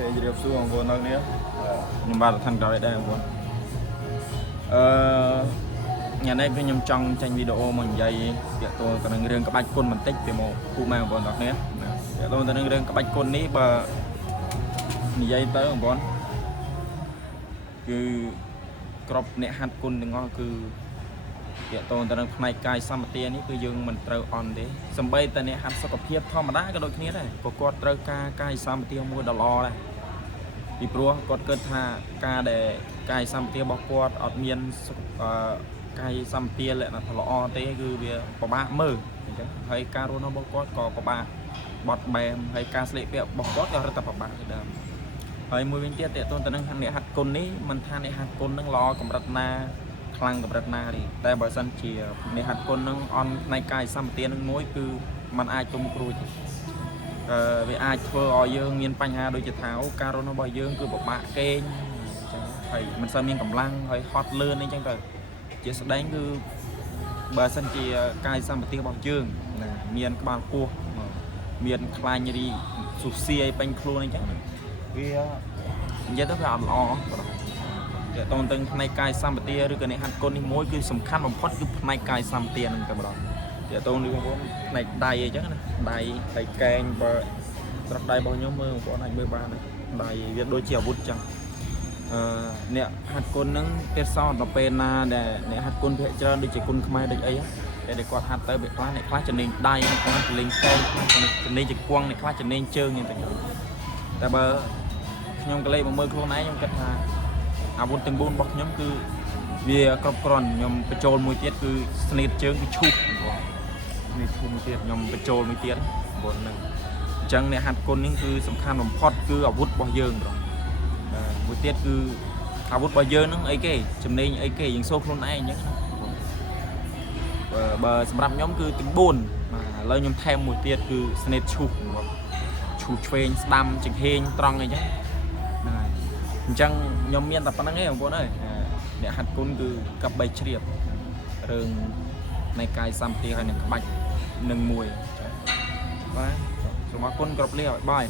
จะเรียบสู้ของคนตอนนี้nhưng mà thằng đó đây là con nhà này bên nhầm trong tranh video mình dây tôi tận riêng các bạch côn mình tích về một khu mang con đó nhé tôi tận riêng các bạch côn ní bà dây tớiของcon คือ ក្របអ្នកហាត់គុណទាំងអស់គឺពាក់តងទៅនឹងផ្នែកកាយសម្បទានេះគឺយើងមិនត្រូវអន់ទេសម្បីតែអ្នកហាត់សុខភាពធម្មតាក៏ដូចគ្នាដែរក៏គាត់ត្រូវការកាយសម្បទាមួយដ៏ល្អដែរពីព្រោះគាត់គិតថាការដែលកាយសម្បទារបស់គាត់អត់មានកាយសម្បទាលក្ខណៈល្អទេគឺវាពិបាកមើលអញ្ចឹងហើយការរស់នៅរបស់គាត់ក៏ពិបាកបត់បែនហើយការស្លៀកពាក់របស់គាត់ក៏រឹតតែពិបាកដែរ ហើយមួយវិញទៀតតើតើទៅនឹងអ្នកហាត់គុណនេះមិនថាអ្នកហាត់គុណនឹងល្អកម្រិតណាខ្លាំងកម្រិតណាទេតែបើសិនជាអ្នកហាត់គុណនឹងអន់ផ្នែកកាយសម្បទានឹងមួយគឺมันអាចទុំគ្រួចវាអាចធ្វើឲ្យយើងមានបញ្ហាដូចជាថាអូការរស់នៅរបស់យើងគឺពិបាកគេងអញ្ចឹងហើយមិនសូវមានកម្លាំងហើយហត់លឿនអីចឹងទៅជាស្ដែងគឺបើសិនជាកាយសម្បទារបស់យើងមានក្បាលពោះមានខ្លាញ់រីសុសៀយពេញខ្លួនអញ្ចឹង វានិយាយទៅវាអត់ល្អតែតើតើផ្នែកកាយសម្បទាឬក៏អ្នកហាត់គុណនេះមួយគឺសំខាន់បំផុតគឺផ្នែកកាយសម្បទានឹងតែម្ដងតែតើនេះបងប្អូនផ្នែកដៃអីចឹងណាដៃហើយកែងបើស្រាប់ដៃរបស់ខ្ញុំមើលបងប្អូនអាចមើលបានដៃវាដូចជាអាវុធចឹងអ្នកហាត់គុណនឹងទៀតសោតដល់ពេលណាដែលអ្នកហាត់គុណភាគច្រើនដូចជាគុណខ្មែរដូចអីតែគាត់ហាត់ទៅវាខ្លះអ្នកខ្លះចំណេញដៃអ្នកខ្លះចំណេញកែងចំណេញជង្គង់អ្នកខ្លះចំណេញជើងយ៉ាងទៅ តែបើខ្ញុំក៏លេខមកមើលខ្លួនឯងខ្ញុំគិតថាអាវុធទាំង4របស់ខ្ញុំគឺវាគ្រប់គ្រាន់ខ្ញុំបញ្ចូលមួយទៀតគឺស្នេតជើងគឺឈូសនេះឈូសមួយទៀតខ្ញុំបញ្ចូលមួយទៀតបងហ្នឹងអញ្ចឹងអ្នកហាត់គុណនេះគឺសំខាន់បំផុតគឺអាវុធរបស់យើងបងមួយទៀតគឺអាវុធរបស់យើងហ្នឹងអីគេចំណេញអីគេយើងសូខ្លួនឯងអញ្ចឹងបើសម្រាប់ខ្ញុំគឺទាំង4ឥឡូវខ្ញុំថែមមួយទៀតគឺស្នេតឈូស ឈូឆ្វេងស្ដាំចង្ហេងត្រង់អីចឹងហ្នឹងហើយអញ្ចឹងខ្ញុំមានតែប៉ុណ្្នឹងឯងបងប្អូនអើយអ្នកហាត់គុណគឺកាប់បីជ្រាបរឿងនៃកាយសម្បទាហើយនឹងក្បាច់នឹងមួយបាទសូមអរគុណគ្រប់លាឲ្យបាយ